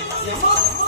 Yapma.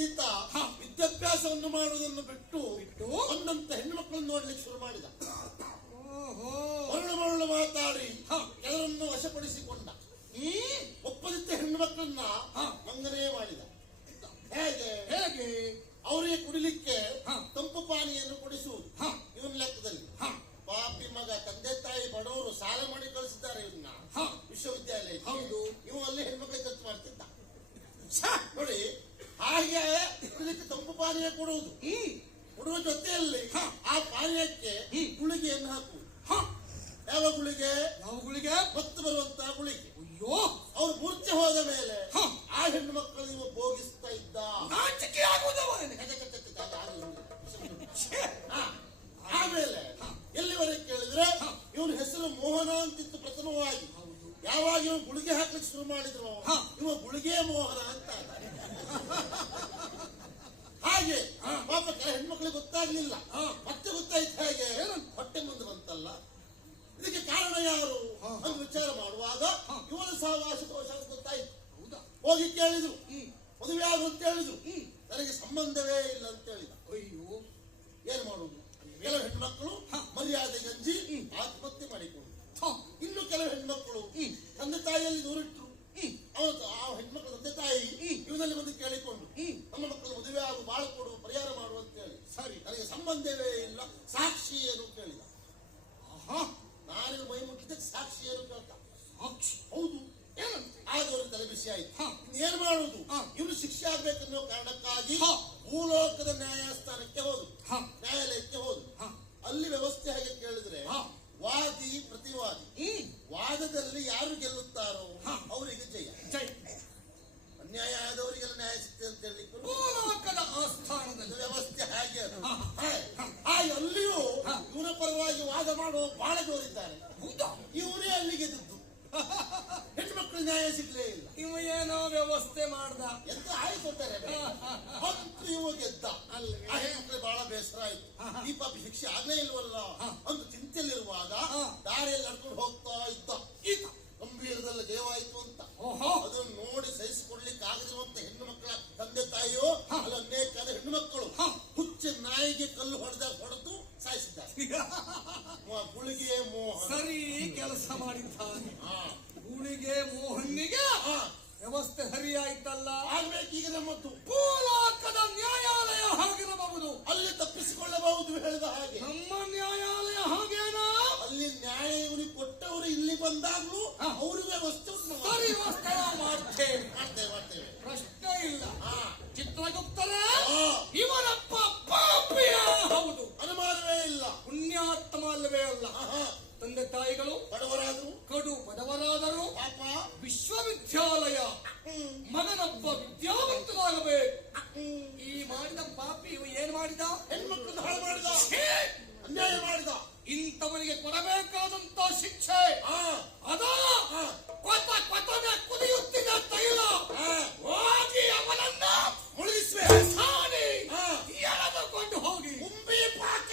ಈತ ವಿದ್ಯಾಭ್ಯಾಸವನ್ನು ಮಾಡುವುದನ್ನು ಬಿಟ್ಟು ಬಿಟ್ಟು? ಒಂದಂತ ಹೆಣ್ಮಕ್ಳನ್ನು ನೋಡ್ಲಿಕ್ಕೆ ಶುರು ಮಾಡಿದ. ಮರಳು ಮರಳು ಮಾತಾಡಿ ಎಲ್ಲರನ್ನು ಕೆಲವರನ್ನು ವಶಪಡಿಸಿಕೊಂಡ ಒಪ್ಪದಿದ್ದ ಹೆಣ್ಣು ಮಕ್ಕಳನ್ನ ಮಂಗನೇ ಮಾಡಿದ. ಹೇಗೆ? ಹೇಗೆ? ಅವರಿಗೆ ಕುಡಿಲಿಕ್ಕೆ. ತಂಪು ಪಾನಿಯನ್ನು ಕುಡಿಸುವುದು ಇವನ್ ಲೆಕ್ಕದಲ್ಲಿ. ಹ, ಪಾಪಿ ಮಗ ತಂದೆ ತಾಯಿ ಬಡವರು ಸಾಲ ಮಾಡಿ ಕಳಿಸಿದ್ದಾರೆ ಇವನ್ನ. ವಿಶ್ವವಿದ್ಯಾಲಯ ಹೌದು. ಇವು ಅಲ್ಲಿ ಹೆಣ್ಮಕ್ಳಿಗೆ ಖರ್ಚು ಮಾಡ್ತಿದ್ದ. ನೋಡಿ ಹಾಗೆ ಕುಡಿಲಿಕ್ಕೆ ತಂಪು ಪಾನೀಯ ಕೊಡುವುದು. ಕೊಡುವ ಜೊತೆಯಲ್ಲಿ. ಆ ಪಾನೀಯಕ್ಕೆ ಈ ಗುಳಿಗೆಯನ್ನು ಹಾಕುವುದು ಗುಳಿಗೆ? ಯಾವ ಗುಳಿಗೆ? ಹೊತ್ತು ಬರುವಂತ ಬರುವಂತಹ ಗುಳಿಗೆ. ಅಯ್ಯೋ. ಅವ್ರು ಮೂರ್ಛೆ ಹೋದ ಮೇಲೆ. ಆ ಹೆಣ್ಣು ಮಕ್ಕಳು ಇವ ಭೋಗಿಸ್ತಾ ಇದ್ದ. ನಾಚಿಕೆ. ಆಮೇಲೆ ಎಲ್ಲಿವರೆಗೆ ಕೇಳಿದ್ರೆ ಇವನ ಹೆಸರು ಮೋಹನ ಅಂತಿತ್ತು ಪ್ರಥಮವಾಗಿ. ಯಾವಾಗ ಇವನು ಗುಳಿಗೆ ಹಾಕ್ಲಿಕ್ಕೆ ಶುರು ಮಾಡಿದ್ರು. ಇವ ಗುಳಿಗೆ ಮೋಹನ ಅಂತ ಆದ. ಹಾಗೆ ಪಾಪ ಕೆಲ ಹೆಣ್ಮಕ್ಳಿಗೆ ಗೊತ್ತಾಗ್ಲಿಲ್ಲ. ಮತ್ತೆ ಗೊತ್ತಾಯ್ತು ಹೇಗೆ? ಹೊಟ್ಟೆ ಮುಂದೆ ಬಂತಲ್ಲ. ಇದಕ್ಕೆ ಕಾರಣ ಯಾರು. ಅಂತ ವಿಚಾರ ಮಾಡುವಾಗ ಹ. ಇವನ ಸಹವಾಸ ದೋಷ ಅಂತ ಗೊತ್ತಾಯ್ತು. ಹೌದಾ? ಹೋಗಿ ಕೇಳಿದ್ರು. ಮದುವೆ ಆಗು ಅಂತ ಹೇಳಿದ್ರು. ನನಗೆ ಸಂಬಂಧವೇ ಇಲ್ಲ ಅಂತ ಹೇಳಿದ. ಅಯ್ಯೋ. ಏನ್ ಮಾಡುದು? ಕೆಲವು ಹೆಣ್ಮಕ್ಳು ಮರ್ಯಾದೆ ಗಂಜಿ ಆತ್ಮಹತ್ಯೆ ಮಾಡಿಕೊಂಡು. ಇನ್ನು ಕೆಲವು ಹೆಣ್ಮಕ್ಳು. ತಂದೆ ತಾಯಿಯಲ್ಲಿ ದೂರಿಟ್ರು ಹ್ಮ್. ಅವತ್ತು ಆ ಹೆಣ್ಮಕ್ಳ ತಂದೆ ತಾಯಿ ಇವನಲ್ಲಿ ಬಂದು ಕೇಳಿಕೊಂಡು. ನಮ್ಮ ಮಕ್ಕಳು ಮದುವೆ ಆಗು ಬಾಳು ಕೊಡು ಪರಿಹಾರ ಮಾಡು ಅಂತ ಹೇಳಿ. ಸರಿ. ನನಗೆ ಸಂಬಂಧವೇ ಇಲ್ಲ ಸಾಕ್ಷಿ ಏನು ಕೇಳಿದ ಆಹಾ. ನಾನು ಮೈ ಮುಟ್ಟಿದ್ದಕ್ಕೆ ಸಾಕ್ಷಿ ಏನು ಕೇಳ್ತ ಸಾಕ್ಷಿ. ಹೌದು. ಏನಂತೆ? ತಲೆಬಿಸಿ ಆಯ್ತು. ಏನ್ ಮಾಡುದು? ಹ. ಇವನು ಶಿಕ್ಷೆ ಆಗ್ಬೇಕನ್ನೋ ಕಾರಣಕ್ಕಾಗಿ. ಭೂಲೋಕದ ನ್ಯಾಯಸ್ಥಾನಕ್ಕೆ ಹೋದು. ಹ. ನ್ಯಾಯಾಲಯಕ್ಕೆ ಹೋದು. ಹ. ಅಲ್ಲಿ ವ್ಯವಸ್ಥೆ ಹಾಗೆ ಕೇಳಿದ್ರೆ. ವಾದಿ ಪ್ರತಿವಾದಿ. ವಾದದಲ್ಲಿ ಯಾರು ಗೆಲ್ಲುತ್ತಾರೋ ಅವರಿಗೆ ಜಯ. ಜೈ ಅನ್ಯಾಯ ಆದವರಿಗೆಲ್ಲ ನ್ಯಾಯ ಸಿಗ್ತದೆ ಅಂತ ಹೇಳಿ ಭೂಲೋಕದ ಆಸ್ಥಾನದಲ್ಲಿ. ವ್ಯವಸ್ಥೆ ಹಾಗೆ ಅಲ್ಲಿಯೂ. ಇವನ ಪರವಾಗಿ ವಾದ ಮಾಡುವ ಬಹಳ ಜೋರಿದ್ದಾರೆ ಇವರೇ ಇವನೇ ಅಲ್ಲಿಗೆ ಗೆದ್ದು ಹೆಣ್ಮಕ್ಳು ನ್ಯಾಯ ಸಿಗ್ಲೇ ಇಲ್ಲ ಇವ ಏನೋ ವ್ಯವಸ್ಥೆ ಮಾಡ್ದ ಎಂತ ಆಯ್ತು ಅಂತಾರೆ ಅಂತ ಇವ ಗೆದ್ದ? ಆ ಹೆಣ್ಮಕ್ಳಿಗೆ ಬಹಳ ಬೇಸರ ಆಯ್ತು. ಈ ಪಾಪ ಶಿಕ್ಷೆ ಆಗ್ಲೇ ಇಲ್ವಲ್ಲ. ಅಂತ ಚಿಂತೆಯಲ್ಲಿರುವಾಗ. ದಾರಿಯಲ್ಲಿ ನಡ್ಕೊಂಡು ಹೋಗ್ತಾ ಇದ್ದ ಈತ ಗಂಭೀರದಲ್ಲಿ ದೇವಾಯಿತು ಅಂತ. ಓಹೋ. ಅದನ್ನು ನೋಡಿ ಸಹಿಸಿಕೊಡ್ಲಿಕ್ಕೆ ಆಗದಿರುವಂತ ಹೆಣ್ಣು ಮಕ್ಕಳ ತಂದೆ ತಾಯಿಯೋ ಅಲ್ಲಿ ಅನೇಕ ಹೆಣ್ಣು ಮಕ್ಕಳು. ಹುಚ್ಚ ನಾಯಿಗೆ ಕಲ್ಲು ಹೊಡೆದಾಗ ಹೊಡೆದು ಸಾಯಿಸಿದ್ದಾರೆ. ಗುಳಿಗೆ ಮೋಹ ಸರಿ ಕೆಲಸ ಮಾಡಿದ್ದಾನೆ. ಗುಳಿಗೆ ಮೋಹನ್ನಿಗೆ. ವ್ಯವಸ್ಥೆ ಸರಿಯಾಯ್ತಲ್ಲ. ಆಗ್ಬೇಕು ಈಗ ನಮ್ಮದು. ಭೂಲೋಕದ ನ್ಯಾಯಾಲಯ ಹಾಗಿರಬಹುದು. ಅಲ್ಲಿ ತಪ್ಪಿಸಿಕೊಳ್ಳಬಹುದು ಹೇಳಿದ ಹಾಗೆ. ನಮ್ಮ ನ್ಯಾಯಾಲಯ ಅಲ್ಲಿ ನ್ಯಾಯ ಇವನಿಗೆ ಕೊಟ್ಟವರು ಇಲ್ಲಿ ಬಂದಾಗ್ಲೂ. ಅವ್ರಿಗೆ ಸರಿ ವ್ಯವಸ್ಥೆ ಮಾಡ್ತೇವೆ. ಮಾಡ್ತೇವೆ ಮಾಡ್ತೇವೆ. ಪ್ರಶ್ನೆ ಇಲ್ಲ. ಚಿತ್ರಗುಪ್ತರ. ಇವನಪ್ಪ ಪಾಪಿಯ ಹೌದು. ಅನುಮಾನವೇ ಇಲ್ಲ. ಪುಣ್ಯಾತ್ಮ ಅಲ್ಲವೇ ಅಲ್ಲ. ತಂದೆ ತಾಯಿಗಳು ಬಡವರಾದರು. ಕಡು ಬಡವರಾದರು ಪಾಪ. ವಿಶ್ವವಿದ್ಯಾಲಯ. ಮಗನೊಬ್ಬ ವಿದ್ಯಾವಂತನಾಗಬೇಕು. ಈ ಮಾಡಿದ ಪಾಪಿ ಇವ ಏನ್ ಮಾಡಿದ? ಹೆಣ್ಮಕ್ಳನ್ನ ಹಾಳು ಮಾಡಿದ. ಅನ್ಯಾಯ ಮಾಡಿದ. ಇಂಥವನಿಗೆ ಕೊಡಬೇಕಾದಂತ ಶಿಕ್ಷೆ. ಅದ. ಕೊತ ಕೊತನೆ ಕುದಿಯುತ್ತಿದ್ದ ತೈಲ. ಹೋಗಿ ಅವನನ್ನ ಮುಳುಗಿಸುವೆ ಸಾರಿ. ಎಳೆದುಕೊಂಡು ಹೋಗಿ ಉಂಬಿ ಪಾಕ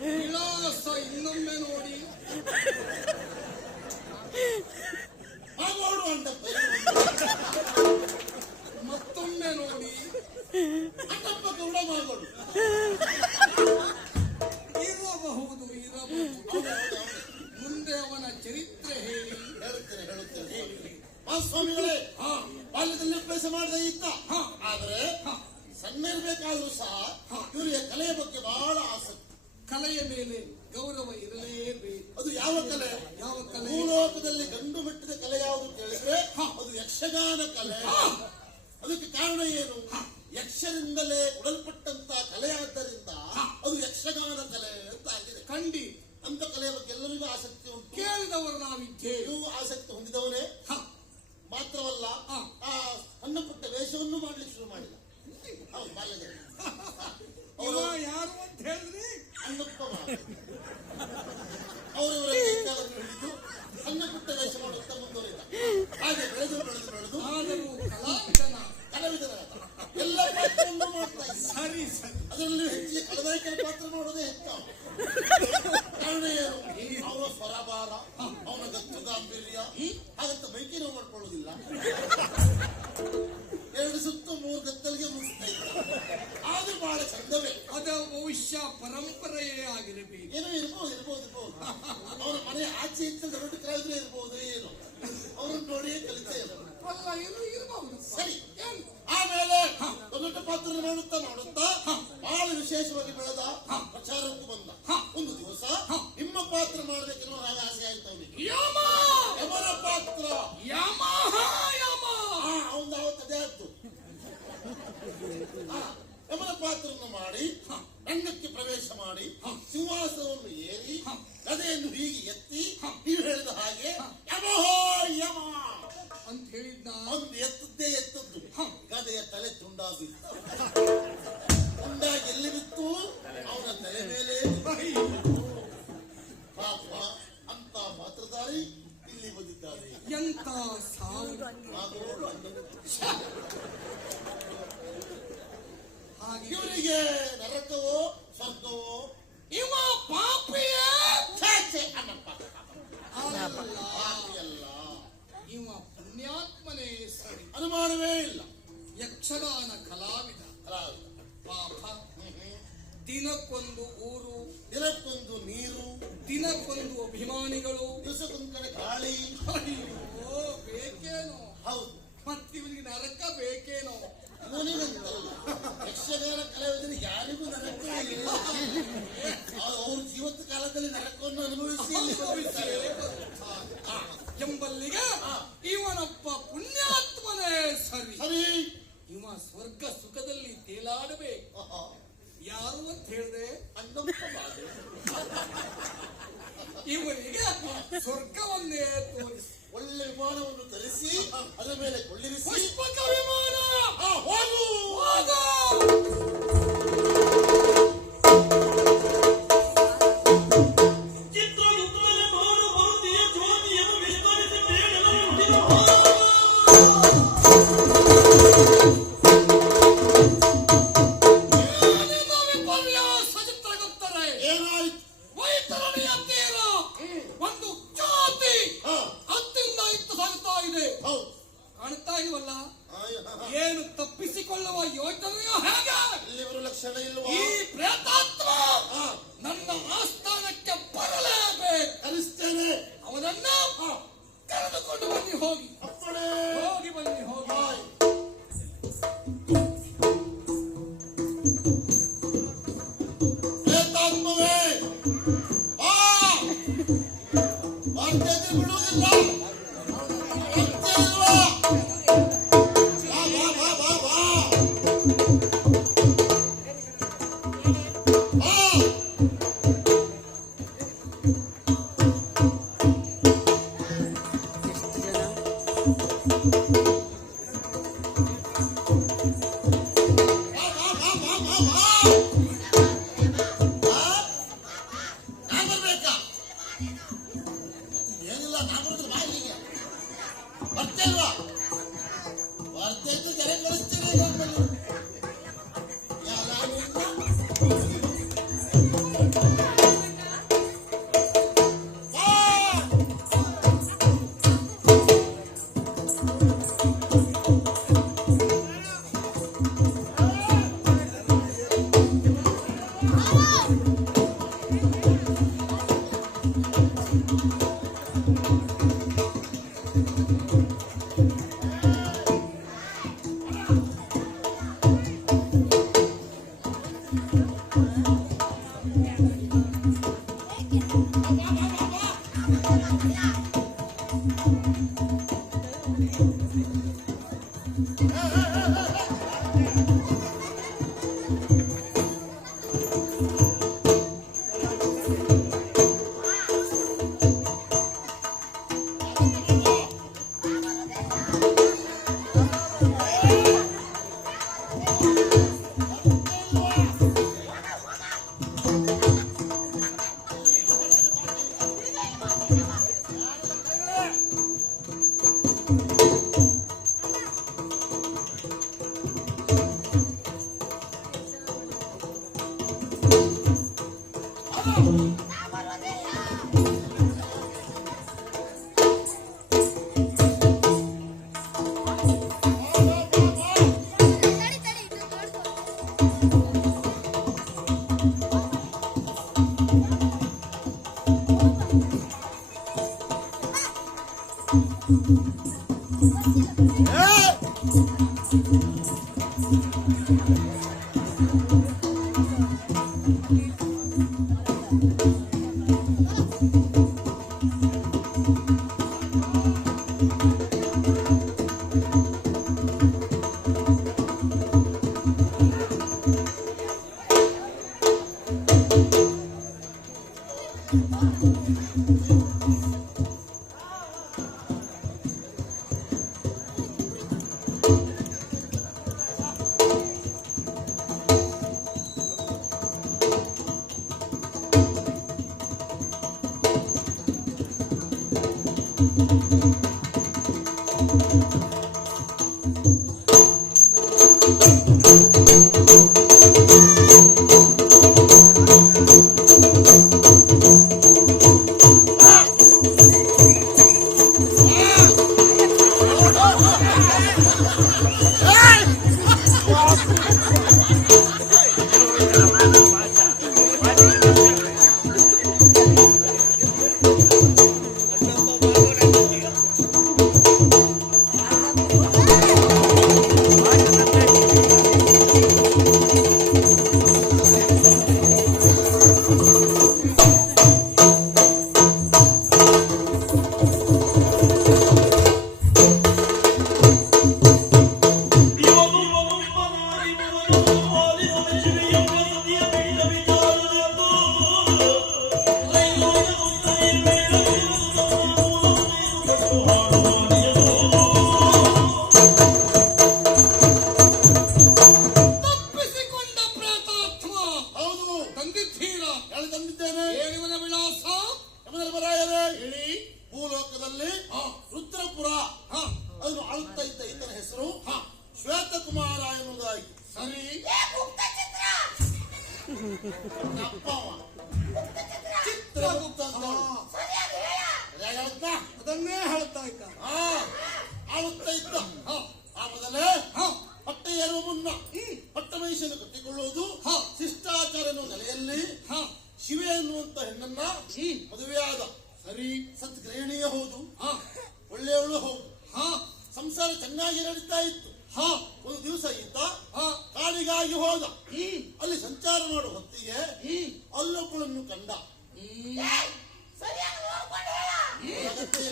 Milagro soy, no me morí. ಶುರು ಮಾಡಿಲ್ಲ ಬಾಲ್ಯದಲ್ಲಿ. ನೀರು ದಿನಕ್ಕೊಂದು ಅಭಿಮಾನಿಗಳು. ದಿವಸಕ್ಕೊಂದು ಕಡೆ ಗಾಳಿ. ಅಯ್ಯೋ ಬೇಕೇನೋ. ಹೌದು. ಮತ್ತೆ ಇವನಿಗೆ ನರಕ ಬೇಕೇನೋ. ಯಕ್ಷಗಾನ ಕಲಾವಿದರು ಯಾರಿಗೂ ನರಕ ಅವ್ರ ಜೀವತ್ ಕಾಲದಲ್ಲಿ ನರಕವನ್ನು ಅನುಭವಿಸಿ. ಎಂಬಲ್ಲಿಗೆ ಇವನಪ್ಪ ಪುಣ್ಯಾತ್ಮನೇ ಸರಿ. ಸರಿ. ಇವ ಸ್ವರ್ಗ ಸುಖದಲ್ಲಿ ತೇಲಾಡಬೇಕು. ಯಾರು ಅಂತ ಹೇಳಿದೆ? ಅಂಗಪ್ಪ ಬಾಧೆ ಸ್ವರ್ಗವನ್ನೇ ತೋರಿಸಿ. ಒಳ್ಳೆ ವಿಮಾನವನ್ನು ತರಿಸಿ ಅದರ ಮೇಲೆ ಕೊಳ್ಳಿರಿಸಿ. ಪುಷ್ಪಕ ವಿಮಾನ! ಹೋಗು! ಹೋಗು!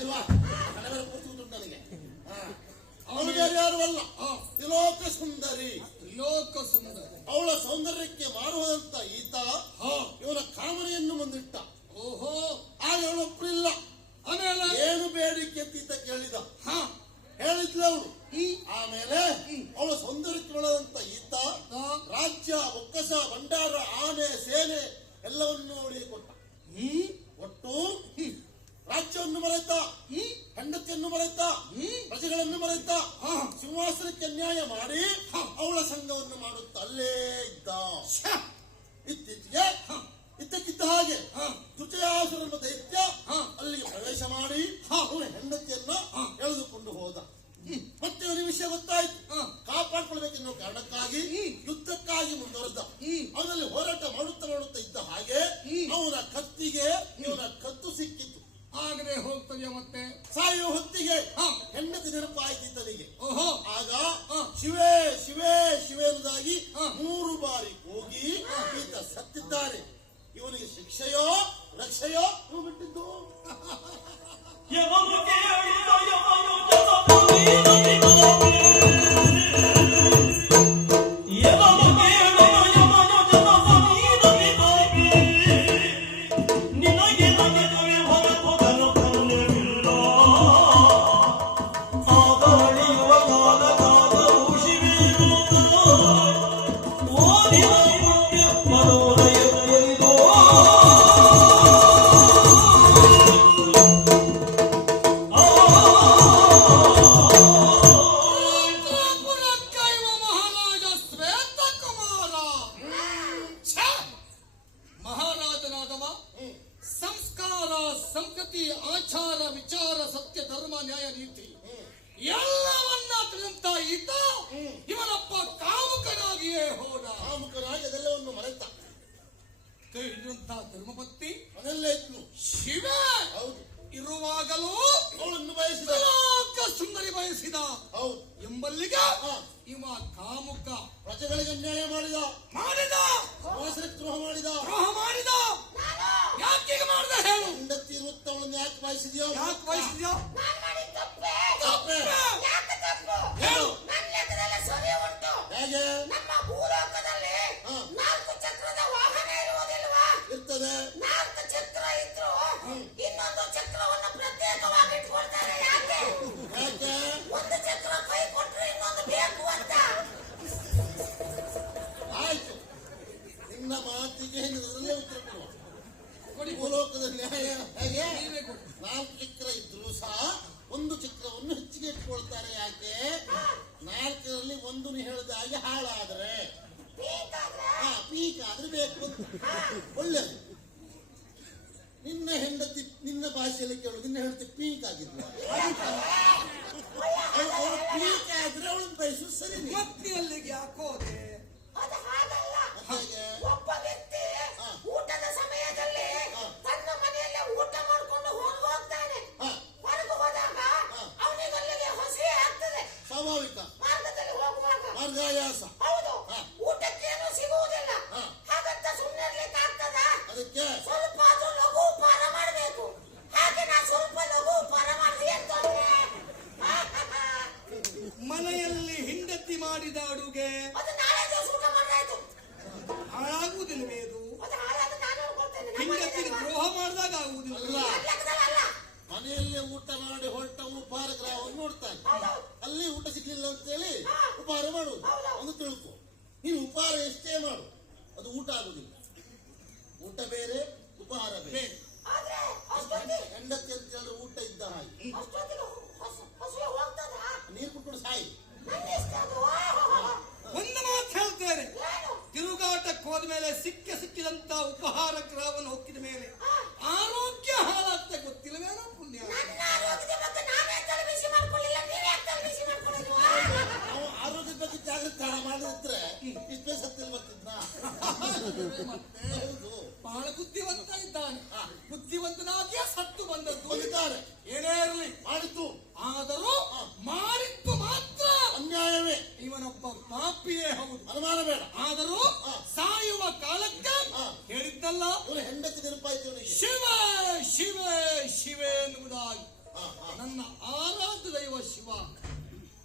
ಇಲ್ವಾ ನನಗೆ. ಯಾರು ಅಲ್ಲ ತ್ರಿಲೋಕ ಸುಂದರಿ ಲೋಕ ಸುಂದರಿ ಅವಳ ಸೌಂದರ್ಯಕ್ಕೆ ಮಾರುವಂತ ಈತ ಹ, ಇವನ ಕಾಮನೆಯನ್ನು ಮುಂದಿಟ್ಟ. ಓಹೋ. ಆಗ ಅವಳು ಒಪ್ಪಲಿಲ್ಲ ಆಮೇಲೆ? ಏನು ಬೇಡಿಕೆ ಅಂತ ಈತ ಕೇಳಿದ. ಹಾ. ಹೇಳಿದ್ಲ ಅವಳು. ಆಮೇಲೆ ಅವಳ ಸೌಂದರ್ಯಕ್ಕೆ ಒಳದಂತ ಈತ ರಾಜ್ಯ ಒಕ್ಕಸ ಭಂಡಾರ ಆನೆ ಸೇನೆ ಎಲ್ಲವನ್ನೂ ಅವಳಿಗೆ ಕೊಟ್ಟ. ಹ್ಮ್, ಒಟ್ಟು ರಾಜ್ಯವನ್ನು ಮರೆತ ಹ್ಮ್, ಹೆಂಡತಿಯನ್ನು ಮರೆತ ಹ್ಮ್. ಪ್ರಜೆಗಳನ್ನು ಮರೆತ ಸಿಂಹಾಸನಕ್ಕೆ ಅನ್ಯಾಯ ಮಾಡಿ ಅವಳ ಸಂಘವನ್ನು ಮಾಡುತ್ತಾ ಅಲ್ಲೇ ಇದ್ದ ಇತ್ತೀಚೆಗೆ ಇದ್ದಕ್ಕಿದ್ದ ಹಾಗೆ ದುಚಯಾಸುರ ದೈತ್ಯ. ಅಲ್ಲಿಗೆ ಪ್ರವೇಶ ಮಾಡಿ ಅವನ ಹೆಂಡತಿಯನ್ನ ಎಳೆದುಕೊಂಡು ಹೋದ. ಮತ್ತೆ ಒಂದು ವಿಷಯ ಗೊತ್ತಾಯ್ತು. ಕಾಪಾಡ್ಕೊಳ್ಬೇಕೆನ್ನುವ ಕಾರಣಕ್ಕಾಗಿ ಯುದ್ಧಕ್ಕಾಗಿ ಮುಂದುವರೆದ. ಹ್ಮ್. ಅವನಲ್ಲಿ ಹೋರಾಟ ಮಾಡುತ್ತಾ ಮಾಡುತ್ತಾ ಇದ್ದ ಹಾಗೆ. ಅವನ ಕತ್ತಿಗೆ ಇವನ ಕತ್ತು ಸಿಕ್ಕಿತು. ಆಗದೆ ಹೋಗ್ತದೆ ಮತ್ತೆ? ಸಾಯುವ ಹೊತ್ತಿಗೆ ಹ. ಹೆಂಡತಿ ನೆನಪಾಯ್ತು ತನಿಗೆ ಓಹೋ. ಆಗ. ಶಿವೇ ಶಿವೇ ಶಿವೇ ಎಂಬುದಾಗಿ ಮೂರು ಬಾರಿ ಹೋಗಿ ಈತ ಸತ್ತಿದ್ದಾನೆ. ಇವನಿಗೆ ಶಿಕ್ಷೆಯೋ ರಕ್ಷೆಯೋ ಇವು ಬಿಟ್ಟಿದ್ದು. ಎಲ್ಲವನ್ನ ತಿಂತ ಈತ ಇವನಪ್ಪ ಕಾಮುಕನಾಗಿಯೇ ಹೋದ. ಕಾಮುಕನಾಗಿ ಅದೆಲ್ಲವನ್ನು ಮರೆತ. ಇದ್ದಂತ ಧರ್ಮಪತಿ ಅದೆಲ್ಲ ಇದ್ನು ಶಿವ ಹೌದು. ಇರುವಾಗಲೂ ಅವಳನ್ನು ಬಯಸಿದ. ಸುಂದರಿ ಬಯಸಿದ. ಹೌದು. ಎಂಬಲ್ಲಿಗೆ. ಇವ ಕಾಮುಕ ಪ್ರಜೆಗಳಿಗೆ ಅನ್ಯಾಯ ಮಾಡಿದ. ಮಾಡಿದ. ದ್ರೋಹ ಮಾಡಿದ. ದ್ರೋಹ ಮಾಡಿದ. ಯಾಕೆ ಮಾಡಿದ ಹೇಳು. ಹೆಂಡತಿ ಇರುತ್ತವಳನ್ನು ಯಾಕೆ ಬಯಸಿದ್ಯೋ? ಯಾಕೆ ಬಯಸಿದ್ಯೋ? ನಾನ್ ಮಾಡಿದ ತಪ್ಪೇ. ತಪ್ಪೆ. ಯಾಕೆ ತಪ್ಪು? ಹೇಳು. ಹೇಗೆ? ನಮ್ಮ ಭೂಲೋಕದಲ್ಲಿ. ನಾಲ್ಕು ಚಕ್ರದ ವಾಹನ ಇರುವುದಿಲ್ವಾ? ಇರ್ತದೆ. ನಾಲ್ಕು ಚಕ್ರ ಇದ್ರು ಇನ್ನೊಂದು ಚಕ್ರವನ್ನು ಪ್ರತ್ಯೇಕವಾಗಿ ಇಟ್ಕೊಳ್ತಾರೆ ಯಾಕೆ? ಯಾಕೆ? ಒಂದು ಚಕ್ರ ನಾಲ್ಕು ಚಕ್ರ ಇದ್ರೂ ಸಹ ಒಂದು ಚಕ್ರವನ್ನು ಹೆಚ್ಚಿಗೆ ಇಟ್ಕೊಳ್ತಾರೆ ಯಾಕೆ? ನಾಲ್ಕರಲ್ಲಿ ಒಂದು ನೀ ಹೇಳಿದ ಹಾಗೆ ಹಾಳಾದ್ರೆ. ಹಾ ಪೀಕ್ ಆದ್ರೆ ಬೇಕು. ಒಳ್ಳೇದು. ನಿನ್ನ ಹೆಂಡತಿ ನಿನ್ನ ಭಾಷೆಯಲ್ಲಿ ಕೇಳು ನಿನ್ನ ಹೆಂಡತಿ ಪೀಕ್ ಆಗಿದ್ಲು. ಅವಳು ಪೀಕ್ ಆದ್ರೆ ಅವಳು ಬಯಸು ಸರಿ. ಮತ್ತೆ ಅಲ್ಲಿಗೆ ಹಾಗಲ್ಲ. ಹೇಗೆ ಒಂದು ತಿಳ್ಕೊ. ನೀನು ಉಪಹಾರ ಎಷ್ಟೇ ಮಾಡು ಅದು ಊಟ ಆಗುದಿಲ್ಲ. ಊಟ ಬೇರೆ ಉಪಹಾರ ಬೇರೆ. ಹೆಂಡತಿ ಅಂತ ಹೇಳಿದ್ರೆ ಊಟ ಇದ್ದ ಹಾಗೆ. ನೀರು ಕುಟ್ಕೊಂಡು ಸಾಯಿ. ಅದು. ಒಂದು ಮಾತು ಹೇಳ್ತೇನೆ. ಏನು ತಿರುಗಾಟಕ್ಕೆ ಹೋದ ಮೇಲೆ ಸಿಕ್ಕ ಸಿಕ್ಕಿದಂತ ಉಪಹಾರ ಗ್ರಹವನ್ನು ಹೊಕ್ಕಿದ ಮೇಲೆ ಆರೋಗ್ಯ ಹಾಳಾಗ್ತಾ ಗೊತ್ತಿಲ್ಲವೇನೋ ಪುಣ್ಯ. ನೀವೇ ಆರೋಗ್ಯದ ಬಗ್ಗೆ ಜಾಗೃತಿ ಮಾಡಿದ್ರೆ ಇಷ್ಟೇ ಸತ್ತಿಲ್ ಬರ್ತಿದ್ನ ಹೌದು. ಬಹಳ ಬುದ್ಧಿವಂತ ಇದ್ದಾನೆ. ಬುದ್ಧಿವಂತನಾಗಿಯೇ ಸತ್ತು ಬಂದದ್ದು. ಇದ್ದಾರೆ ಏನೇ ಇರಲಿ. ಮಾಡಿತ್ತು ಆದರೂ ಮಾಡಿದ್ದು ಮಾತ್ರ. ಅನ್ಯಾಯವೇ. ಇವನೊಬ್ಬ ಪಾಪಿಯೇ ಹೌದು. ಅನುಮಾನ ಬೇಡ ಆದರೂ ಸಾಯುವ ಕಾಲಕ್ಕೆ ಹೇಳಿದ್ದಲ್ಲ. ಇವನು ಹೆಂಡತಿ ನೆನಪಾಯ್ತು ಶಿವ ಶಿವ ಶಿವ ಎನ್ನುವುದಾಗಿ. ನನ್ನ ಆರಾಧ್ಯ ದೈವ ಶಿವ.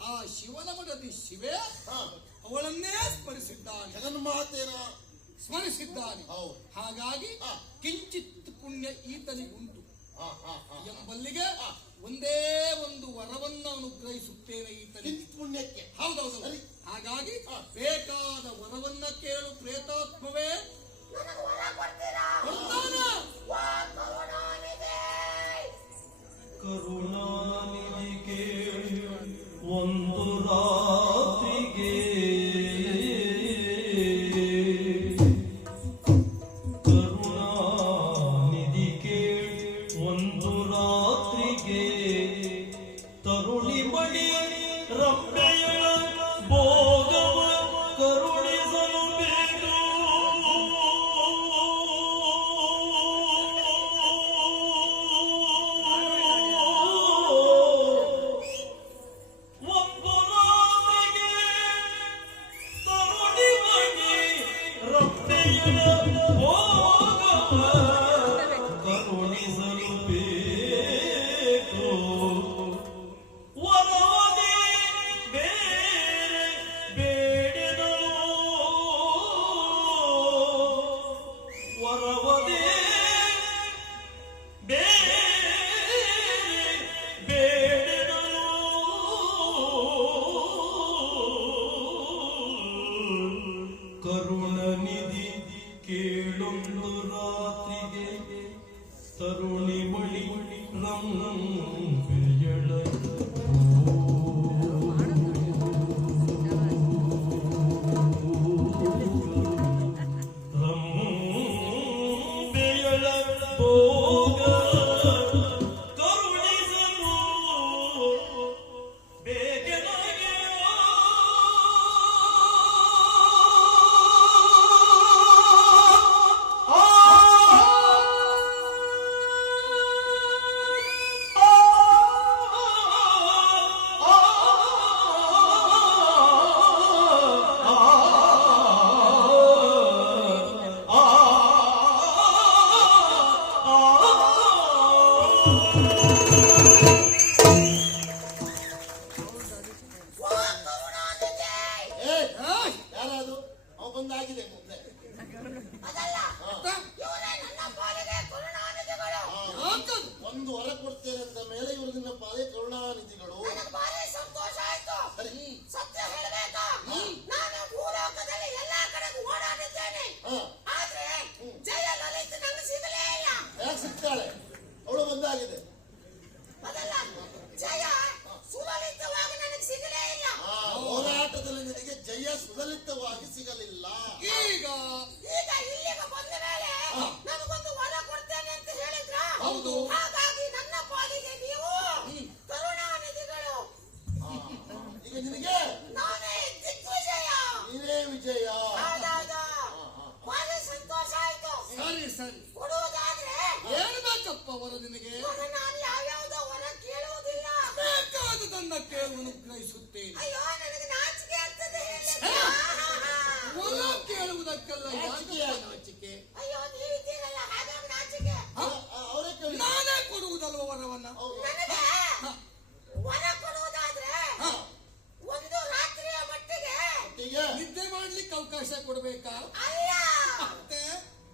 ಆ ಶಿವನ ಮಗದಿ ಶಿವೆ. ಅವಳನ್ನೇ ಸ್ಮರಿಸಿದ್ದಾನೆ. ಜಗನ್ಮಾತೇನ ಸ್ಮರಿಸಿದ್ದಾನೆ. ಹೌದು. ಹಾಗಾಗಿ. ಕಿಂಚಿತ್ ಪುಣ್ಯ ಈತನಿಗುಂಟು. ಎಂಬಲ್ಲಿಗೆ ಒಂದೇ ಒಂದು ವರವನ್ನು ಅನುಗ್ರಹಿಸುತ್ತೇನೆ ಈ ತಲೆ ಪುಣ್ಯಕ್ಕೆ. ಹೌದೌದು. ಸರಿ. ಹಾಗಾಗಿ. ಬೇಕಾದ ವರವನ್ನ ಕೇಳು ಪ್ರೇತಾತ್ಮವೇ. ಕರುಣಾನಿಧಿ ಕೇಳಿ ಒಂದು ರಾತ್ರಿಗೆ 哦。ಸರಿ. ಸರಿ ಕೊಡುವುದಾದ್ರೆ ಏನ್ ಬೇಕಪ್ಪ ವರ ನಿನಗೆ? ನಾನು ಯಾವ್ಯಾವ್ದೋ ವರ ಕೇಳುವುದಿಲ್ಲ. ಬೇಕಾದುದನ್ನ ಕೇಳು ಅನುಗ್ರಹಿಸುತ್ತೇನೆ. ಅಯ್ಯೋ ನನಗೆ ನಾಚಿಕೆ ಆಗ್ತದೆ ವರ ಕೇಳುವುದಕ್ಕೆಲ್ಲ ನಾಚಿಕೆ ಅಯ್ಯೋ ನೀವಿದ್ದೀರಲ್ಲ ಹಾಗಾಗಿ ನಾಚಿಕೆ? ಅವರೇ ಕೇಳಿ. ನಾನೇ ಕೊಡುವುದಲ್ವ ವರವನ್ನ? ನನಗೆ ವರ ಕೊಡುವುದಾದ್ರೆ ಒಂದು ರಾತ್ರಿಯ ಮಟ್ಟಿಗೆ? ನಿದ್ದೆ ಮಾಡ್ಲಿಕ್ಕೆ ಅವಕಾಶ ಕೊಡ್ಬೇಕಾ? ಅಲ್ಲ!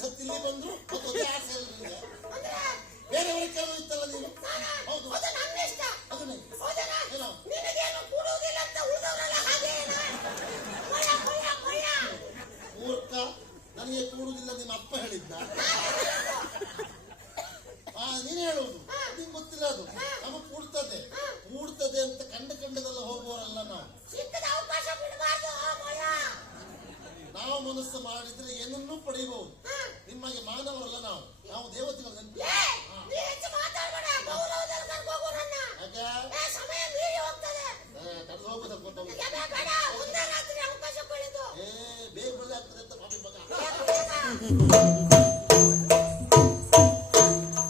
ಸತ್ತು ಇಲ್ಲಿ ಬಂದ್ರು ಅದು ಯಾರು ಸೇರಿ ನಿಂಗೆ ಬೇರೆಯವರ ಕೆಲವು ನೀನು? ಹೌದು. ಅದು ನನ್ನ ಇಷ್ಟ. ಅದು ನಿನಗೇನು ಕೂಡುವುದಿಲ್ಲ ಅಂತ ಉಳಿದವರೆಲ್ಲ ಹಾಗೆ ಕೊಯ್ಯ ಕೊಯ್ಯ ಕೊಯ್ಯ ಮೂರ್ಖ ನನಗೆ ಕೂಡುವುದಿಲ್ಲ ನಿಮ್ಮ ಅಪ್ಪ ಹೇಳಿದ್ದ. ಆ ನೀನು ಹೇಳುವುದು. ನಿಮ್ಗೆ ಗೊತ್ತಿಲ್ಲ ಅದು. ನಮಗೆ ಕೂಡ್ತದೆ. ಕೂಡ್ತದೆ ಅಂತ ಕಂಡ ಕಂಡದಲ್ಲ ಹೋಗೋರಲ್ಲ ನಾವು. ಸಿಕ್ಕದ ಅವಕಾಶ ಬಿಡಬಾರ್ದು ನಾವು ಮನಸ್ಸು ಮಾಡಿದ್ರೆ ಏನನ್ನೂ ಪಡೆಯಬಹುದು. ನಿಮ್ಮಗೆ ಮಾನವರಲ್ಲ ನಾವು. ನಾವು ದೇವತೆಗಳ ತಡೆದು ಹೋಗ್ಬೋದು ಅನ್ಕೊಂತ ಏ ಬೇಗ ಬೆಳೆ ಆಗ್ತದೆ ಅಂತ